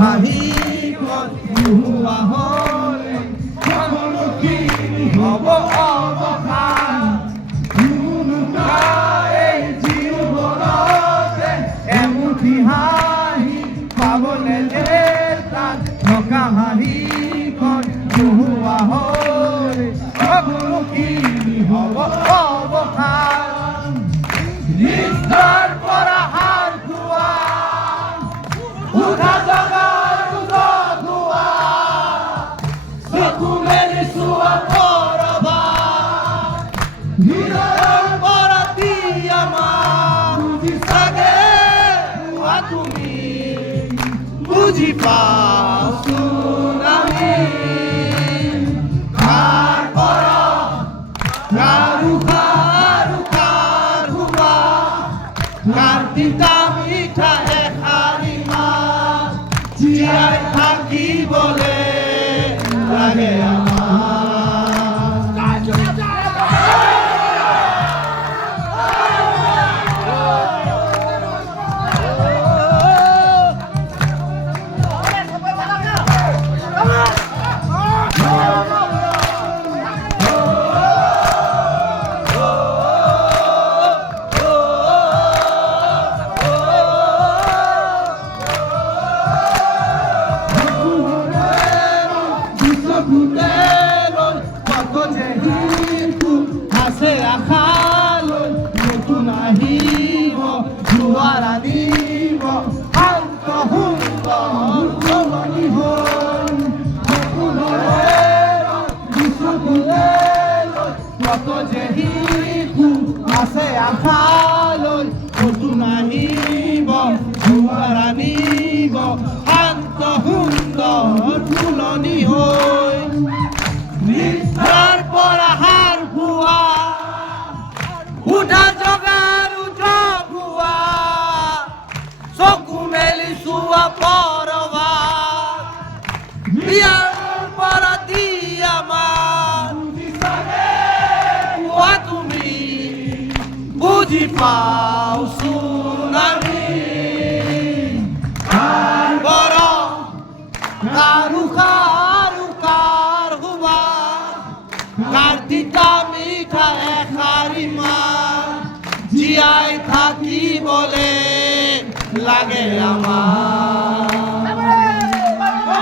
হাঁহি হুৱা হলে কখনো কি হব অৱসান এই জীৱনতে এমুঠি হাঁহি পাবলে টান থকা হাঁহিখন হুৱা হলে কখনো কি হব অৱসান নিষ্ঠাৰ পৰা হাৰ খোৱা উঠা জগাৰ ধোৱা চকু মেলি চোৱা পৰবা হৃদয়ৰ পৰা আমাৰ বুজি চাগে তুমি বুজি পাওঁচোন আমি কাৰ পৰা কাৰ তিতা মিঠা এষাৰি মাত জীয়াই থাকিবলে লাগে আছে আশালৈ নতুন আহিব জোৱাৰ আনিব শান্ত সুন্দৰ সলনি হ'ল কত যে শিশু আছে আশালৈ নতুন আহিব জোৱাৰ আনিব শান্ত সুন্দৰ ফুলনি হৈ নিষ্ঠাৰ পৰা হাৰ খোৱা উঠা জগাৰ ধোৱা চকু মেলি চোৱা পৰবা ইয়াৰ পৰা আমাৰ তুমি বুজি পাওঁচোন আমি বৰ কাৰ হুৱা কাৰ তিতা মিঠা এষাৰি মাত জীয়াই থাকিবলে লাগে আমাৰ